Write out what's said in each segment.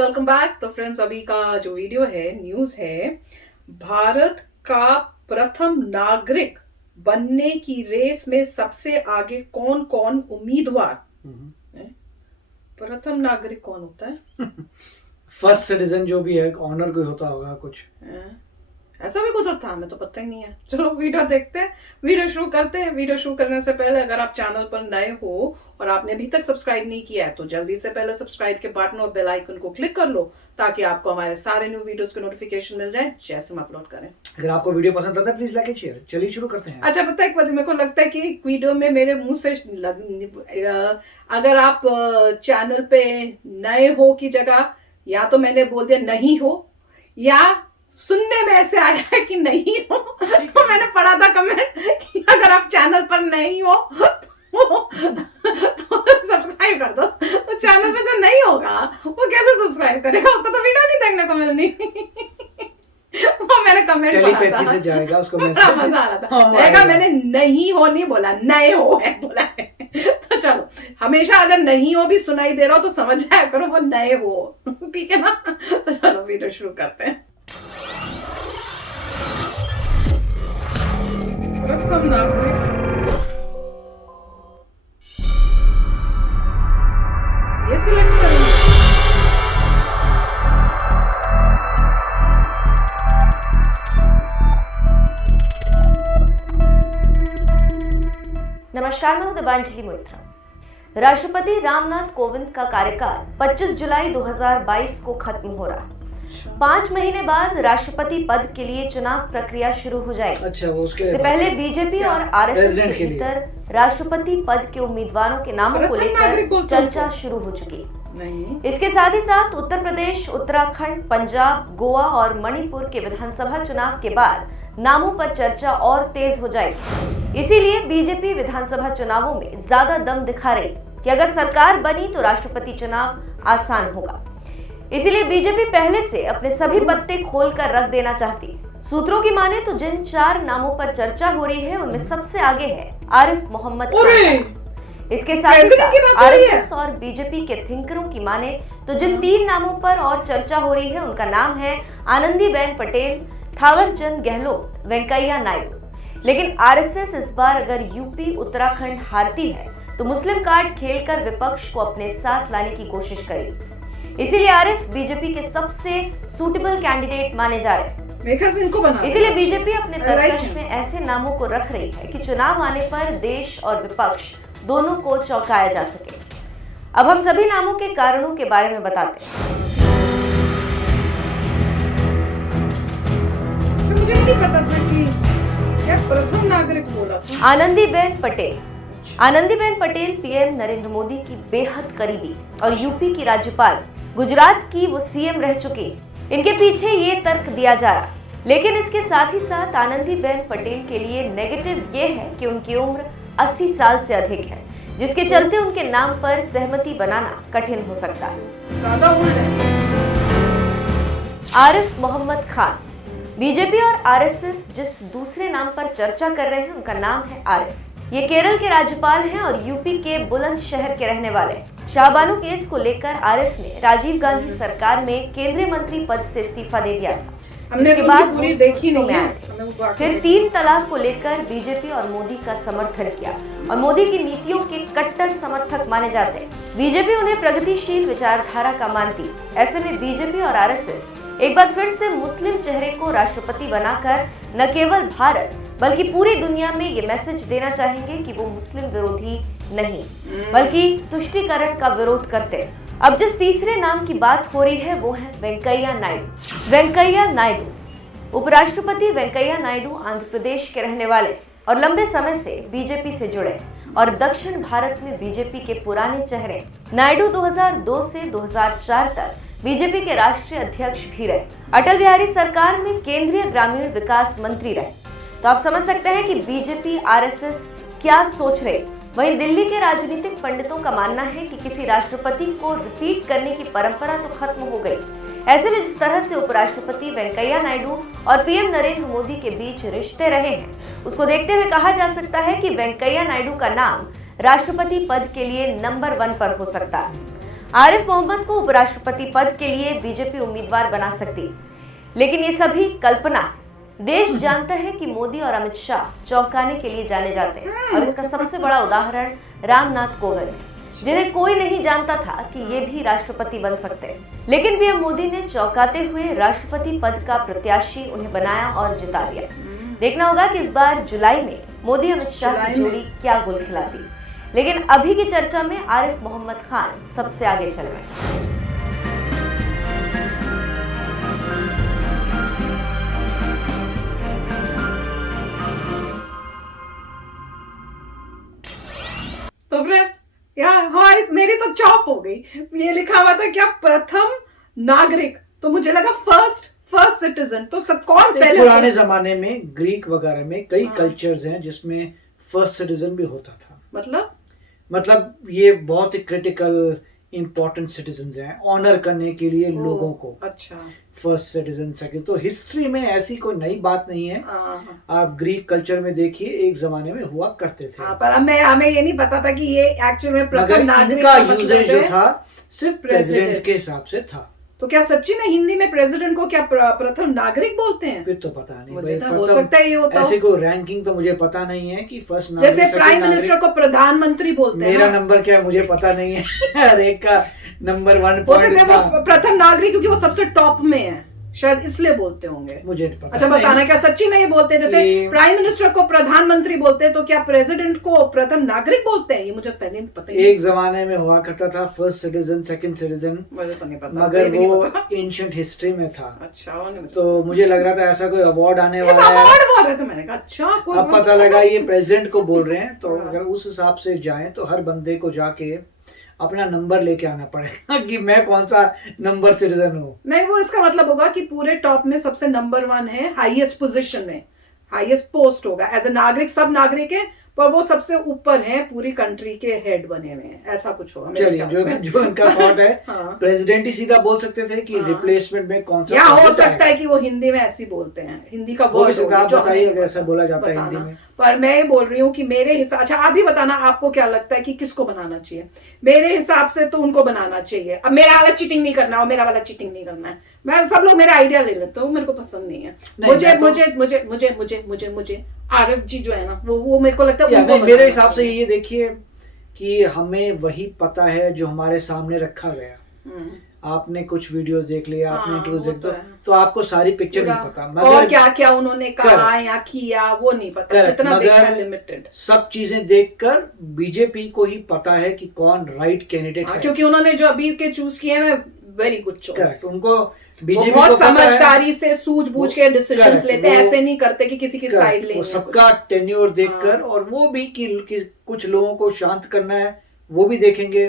Welcome back. तो friends, अभी का जो वीडियो है, न्यूज है, भारत का प्रथम नागरिक बनने की रेस में सबसे आगे कौन कौन उम्मीदवार हैं? प्रथम नागरिक कौन होता है? फर्स्ट सिटीजन जो भी है, ऑनर कोई होता होगा कुछ। ऐसा भी कुछ था, हमें तो पता ही नहीं है। चलो वीडियो देखते हैं, वीडियो शुरू करते हैं। वीडियो शुरू करने से पहले अगर आप चैनल पर नए हो और आपने अभी तक सब्सक्राइब नहीं किया है तो जल्दी से पहले सब्सक्राइब के बटन और बेल आइकन को क्लिक कर लो ताकि आपको हमारे सारे न्यू वीडियोस के नोटिफिकेशन मिल जाए जैसे हम अपलोड करें। अगर आपको वीडियो पसंद आता है प्लीज लाइक एंड शेयर। चलिए शुरू करते हैं। अच्छा, पता है, एक बात मेरे को लगता है कि वीडियो में मेरे मुंह से अगर आप चैनल पे नए हो की जगह या तो मैंने बोल दिया नहीं हो, या सुनने में ऐसे आया है कि नहीं हो, तो मैंने पढ़ा था कमेंट कि अगर आप चैनल पर नहीं हो तो सब्सक्राइब कर दो। तो चैनल पे जो नहीं होगा वो कैसे सब्सक्राइब करेगा? उसको तो वीडियो नहीं देखने को मिलनी। वो मैंने कमेंट टेलीपैथी से जाएगा उसको मैसेज। मजा आ रहा था। मैंने नहीं हो नहीं बोला, नए हो है बोला है। तो चलो, हमेशा अगर नहीं हो भी सुनाई दे रहा हो तो समझ जाया करो वो नए हो, ठीक है ना? तो चलो वीडियो शुरू करते हैं। प्रथम नागरिक ये सिलेक्ट करेंगे। नमस्कार, मैं हूं दिबांजलि मोइत्रा। राष्ट्रपति रामनाथ कोविंद का कार्यकाल 25 जुलाई 2022 को खत्म हो रहा है। 5 महीने बाद राष्ट्रपति पद के लिए चुनाव प्रक्रिया शुरू हो जाएगी। अच्छा, इससे पहले बीजेपी और आरएसएस के भीतर राष्ट्रपति पद के उम्मीदवारों के नामों को लेकर चर्चा शुरू हो चुकी है। इसके साथ ही साथ उत्तर प्रदेश, उत्तराखंड, पंजाब, गोवा और मणिपुर के विधानसभा चुनाव के बाद नामों पर चर्चा और तेज हो जाएगी। इसीलिए बीजेपी विधानसभा चुनावों में ज्यादा दम दिखा रही कि अगर सरकार बनी तो राष्ट्रपति चुनाव आसान होगा। इसीलिए बीजेपी पहले से अपने सभी पत्ते खोलकर रख देना चाहती है। सूत्रों की माने तो जिन 4 नामों पर चर्चा हो रही है उनमें सबसे आगे है आरिफ मोहम्मद खान। इसके साथ ही साथ आरएसएस और बीजेपी के थिंकरों की माने तो जिन 3 नामों पर और चर्चा हो रही है उनका नाम है आनंदीबेन पटेल, थावरचंद गहलोत, वेंकैया नायडू। लेकिन आरएसएस इस बार अगर यूपी उत्तराखंड हारती है तो मुस्लिम कार्ड खेलकर विपक्ष को अपने साथ लाने की कोशिश करेगी। इसीलिए आरिफ बीजेपी के सबसे सूटेबल कैंडिडेट माने जा रहे हैं। इसीलिए बीजेपी अपने तरकश में ऐसे नामों को रख रही है कि चुनाव आने पर देश और विपक्ष दोनों को चौंकाया जा सके। अब हम सभी नामों के कारणों के बारे में बताते हैं। मुझे नहीं पता था कि क्या प्रथम नागरिक बोला था। आनंदीबेन पटेल। आनंदीबेन पटेल पीएम नरेंद्र मोदी की बेहद करीबी और यूपी की राज्यपाल, गुजरात की वो सीएम रह चुकी। इनके पीछे ये तर्क दिया जा रहा, लेकिन इसके साथ ही साथ आनंदीबेन पटेल के लिए नेगेटिव ये है कि उनकी उम्र 80 साल से अधिक है, जिसके चलते उनके नाम पर सहमति बनाना कठिन हो सकता है। ज्यादा ओल्ड है। आरिफ मोहम्मद खान। बीजेपी और आरएसएस जिस दूसरे नाम पर चर्चा कर रहे हैं उनका नाम है आरिफ। ये केरल के राज्यपाल हैं और यूपी के बुलंदशहर के रहने वाले हैं। शाहबानो केस को लेकर आरिफ ने राजीव गांधी सरकार में केंद्रीय मंत्री पद से इस्तीफा दे दिया था। इसके बाद वो सुर्खियों में आए थे। फिर 3 तलाक को लेकर बीजेपी और मोदी का समर्थन किया और मोदी की नीतियों के कट्टर समर्थक माने जाते हैं। बीजेपी उन्हें प्रगतिशील विचारधारा का मानती। ऐसे में बीजेपी और आरएसएस एक बार फिर से मुस्लिम चेहरे को राष्ट्रपति बनाकर न केवल भारत बल्कि पूरी दुनिया में ये मैसेज देना चाहेंगे कि वो मुस्लिम विरोधी नहीं बल्कि तुष्टीकरण का विरोध करते हैं। अब जिस तीसरे नाम की बात हो रही है वो है वेंकैया नायडू। वेंकैया नायडू। उपराष्ट्रपति वेंकैया नायडू आंध्र प्रदेश के रहने वाले और लंबे समय से बीजेपी से जुड़े और दक्षिण भारत में बीजेपी के पुराने चेहरे। नायडू 2002 से 2004 तक बीजेपी के राष्ट्रीय अध्यक्ष भी रहे। अटल बिहारी सरकार में केंद्रीय ग्रामीण विकास मंत्री रहे। तो आप समझ सकते हैं कि बीजेपी आरएसएस क्या सोच रहे। वहीं दिल्ली के राजनीतिक पंडितों का मानना है कि किसी राष्ट्रपति को रिपीट करने की परंपरा तो खत्म हो गई। ऐसे में जिस तरह से उपराष्ट्रपति वेंकैया नायडू और पीएम नरेंद्र मोदी के बीच रिश्ते रहे हैं, उसको देखते हुए कहा जा सकता है कि वेंकैया नायडू का नाम राष्ट्रपति पद के लिए नंबर 1 पर हो सकता है। आरिफ मोहम्मद को उपराष्ट्रपति पद के लिए बीजेपी उम्मीदवार बना सकती, लेकिन ये सभी कल्पना है। देश जानता है कि मोदी और अमित शाह चौंकाने के लिए जाने जाते हैं और इसका सबसे बड़ा उदाहरण रामनाथ कोविंद है, जिन्हें कोई नहीं जानता था कि ये भी राष्ट्रपति बन सकते हैं। लेकिन पीएम मोदी ने चौंकाते हुए राष्ट्रपति पद का प्रत्याशी उन्हें बनाया और जिता दिया। देखना होगा कि इस बार जुलाई में मोदी अमित शाह की जोड़ी क्या गुल खिलाती। लेकिन अभी की चर्चा में आरिफ मोहम्मद खान सबसे आगे चल रहे हैं। तो फ्रेंड्स यार हाँ मेरी तो चॉप हो गई। ये लिखा हुआ था क्या प्रथम नागरिक, तो मुझे लगा फर्स्ट सिटीजन। तो सब कौन पहले? पुराने जमाने में ग्रीक वगैरह में कई कल्चर्स हैं जिसमें फर्स्ट सिटीजन भी होता था। मतलब ये बहुत ही क्रिटिकल इंपॉर्टेंट सिटीजन्स हैं, ऑनर करने के लिए लोगों को। अच्छा, फर्स्ट सिटीजन सेकंड, तो हिस्ट्री में ऐसी कोई नई बात नहीं है। आप ग्रीक कल्चर में देखिए, एक जमाने में हुआ करते थे। पर हमें ये नहीं पता था कि ये एक्चुअल में प्रथम नागरिक का यूजेज जो था सिर्फ प्रेसिडेंट के हिसाब से था। तो क्या सच्ची में हिंदी में प्रेसिडेंट को क्या प्रथम नागरिक बोलते हैं? फिर तो पता नहीं मुझे हो सकता है ये होता ऐसे कोई रैंकिंग तो मुझे पता नहीं है कि फर्स्ट नागरिक, जैसे प्राइम मिनिस्टर को प्रधानमंत्री बोलते हैं। मेरा नंबर क्या है मुझे पता नहीं है। हर एक का नंबर 1 पॉइंट। वो प्रथम नागरिक क्योंकि वो सबसे टॉप में है, शायद इसलिए बोलते होंगे, मुझे नहीं पता। अच्छा बताना, क्या सच्ची में ये बोलते हैं? जैसे प्राइम मिनिस्टर को प्रधानमंत्री बोलते हैं, तो क्या प्रेसिडेंट को प्रथम नागरिक बोलते हैं? ये मुझे पहले पता नहीं। एक जमाने में हुआ करता था फर्स्ट सिटीजन सेकंड सिटीजन, मुझे तो नहीं पता, मगर वो एंशिएंट हिस्ट्री में था। अच्छा, तो मुझे लग रहा था ऐसा कोई अवार्ड आने वाला है, अवार्ड बोल रहे थे। मैंने कहा अच्छा, अब पता लगा ये प्रेसिडेंट को बोल रहे हैं। तो अगर उस हिसाब से जाएं तो हर बंदे को जाके अपना नंबर लेके आना पड़ेगा कि मैं कौन सा नंबर सिटीजन हूँ। नहीं, वो इसका मतलब होगा कि पूरे टॉप में सबसे नंबर 1 है, हाईएस्ट पोजीशन में, हाईएस्ट पोस्ट होगा। एज ए नागरिक सब नागरिक है, पर वो सबसे ऊपर है, पूरी कंट्री के हेड बने हुए हैं, ऐसा कुछ होगा। चलिए, जो इनका थॉट है प्रेसिडेंट ही सीधा बोल सकते थे कि रिप्लेसमेंट में कौन सा, या हो सकता है कि वो हिंदी में ऐसे बोलते हैं, हिंदी का वर्ड बताइए अगर ऐसा बोला जाता है हिंदी में। पर मैं ये बोल रही हूँ कि मेरे हिसाब, अच्छा आप भी बताना आपको क्या लगता है कि किसको बनाना चाहिए। मेरे हिसाब से तो उनको बनाना चाहिए। अब मेरा वाला चीटिंग नहीं करना और मेरा वाला चीटिंग नहीं करना है। मैं सब लोग मेरा आइडिया ले लेते हो, मेरे को पसंद नहीं है। मुझे मुझे मुझे मुझे मुझे मुझे मुझे आरिफ जी जो है ना, वो मेरे को लगता है मेरे हिसाब से ये देखिए कि हमें वही पता है जो हमारे सामने रखा गया। आपने कुछ वीडियोस देख लिया, आपने इंटरव्यूज देख तो आपको सारी पिक्चर नहीं पता, मगर और क्या क्या उन्होंने कहा या किया वो नहीं पता, जितना देखा लिमिटेड। सब चीजें देखकर बीजेपी को ही पता है कि कौन राइट कैंडिडेट है, क्योंकि उन्होंने जो अभी के चूज किए हैं वेरी गुड चॉइस। उनको बीजेपी बहुत समझदारी से सूझबूझ के डिसीजंस लेते हैं, ऐसे नहीं करते कि किसी की साइड लेंगे। सबका टेन्योर देखकर, और वो भी कि कुछ लोगों को शांत करना है वो भी देखेंगे,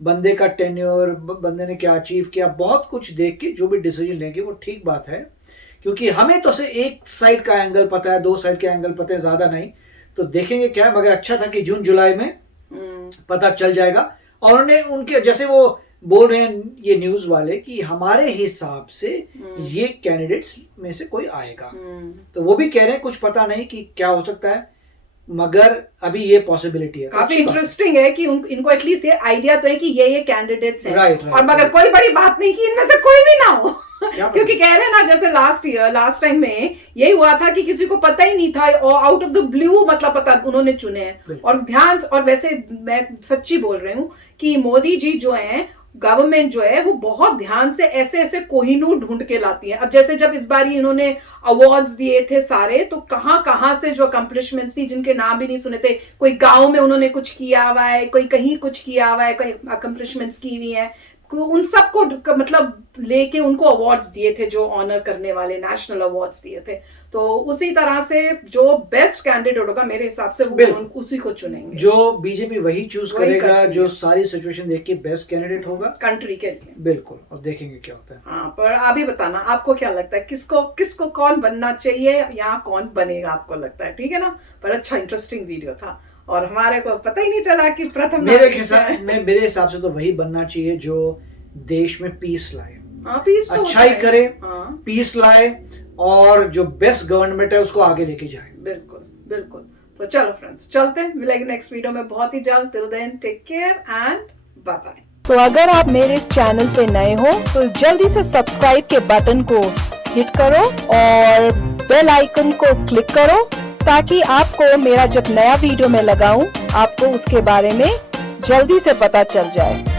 बंदे का टेन्योर, बंदे ने क्या अचीव किया, बहुत कुछ देख के जो भी डिसीजन लेंगे वो ठीक बात है। क्योंकि हमें तो से एक साइड का एंगल पता है, 2 साइड के एंगल पता है, ज्यादा नहीं, तो देखेंगे क्या। मगर अच्छा था कि जून जुलाई में पता चल जाएगा। और उन्हें उनके जैसे वो बोल रहे हैं ये न्यूज वाले कि हमारे हिसाब से ये कैंडिडेट्स में से कोई आएगा, तो वो भी कह रहे हैं कुछ पता नहीं कि क्या हो सकता है, मगर अभी ये पॉसिबिलिटी है। काफी इंटरेस्टिंग है कि इनको एटलीस्ट ये आइडिया तो है कि ये कैंडिडेट्स हैं, राइट। और मगर कोई बड़ी बात नहीं कि इनमें से कोई भी ना हो। क्योंकि कह रहे हैं ना, जैसे लास्ट टाइम में यही हुआ था कि किसी को पता ही नहीं था, और आउट ऑफ द ब्लू मतलब पता उन्होंने चुने हैं। और ध्यान, और वैसे मैं सच्ची बोल रही हूँ कि मोदी जी जो है, गवर्नमेंट जो है, वो बहुत ध्यान से ऐसे ऐसे कोहिनूर ढूंढ के लाती है। अब जैसे जब इस बार इन्होंने अवार्ड्स दिए थे सारे, तो कहां से जो अकम्पलिशमेंट्स थी जिनके नाम भी नहीं सुने थे, कोई गांव में उन्होंने कुछ किया हुआ है, कोई कहीं कुछ किया हुआ है, कोई अकम्पलिशमेंट्स की हुई है, उन सबको मतलब लेके उनको अवार्ड्स दिए थे, जो ऑनर करने वाले नेशनल अवार्ड्स दिए थे। तो उसी तरह से जो बेस्ट कैंडिडेट होगा मेरे हिसाब से वो उसी को चुनेंगे। जो बीजेपी वही चूज करेगा जो सारी सिचुएशन देख के बेस्ट कैंडिडेट होगा कंट्री के लिए। बिल्कुल, और देखेंगे क्या होता है। हाँ, पर अभी बताना आपको क्या लगता है, किसको कौन बनना चाहिए या कौन बनेगा आपको लगता है, ठीक है ना। पर अच्छा इंटरेस्टिंग वीडियो था, और हमारे को पता ही नहीं चला कि प्रथम मेरे हिसाब से तो वही बनना चाहिए जो देश में पीस लाए। हाँ, पीस तो अच्छाई करे, हाँ। पीस लाए, और जो बेस्ट गवर्नमेंट है उसको आगे लेके जाए। बिल्कुल। तो चलो फ्रेंड्स, चलते हैं, मिलेंगे नेक्स्ट वीडियो में बहुत ही जल्द। Till then take care and bye bye. तो अगर आप मेरे इस चैनल पे नए हो तो जल्दी से सब्सक्राइब के बटन को हिट करो और बेल आइकन को क्लिक करो ताकि आपको मेरा जब नया वीडियो मैं लगाऊं आपको उसके बारे में जल्दी से पता चल जाए।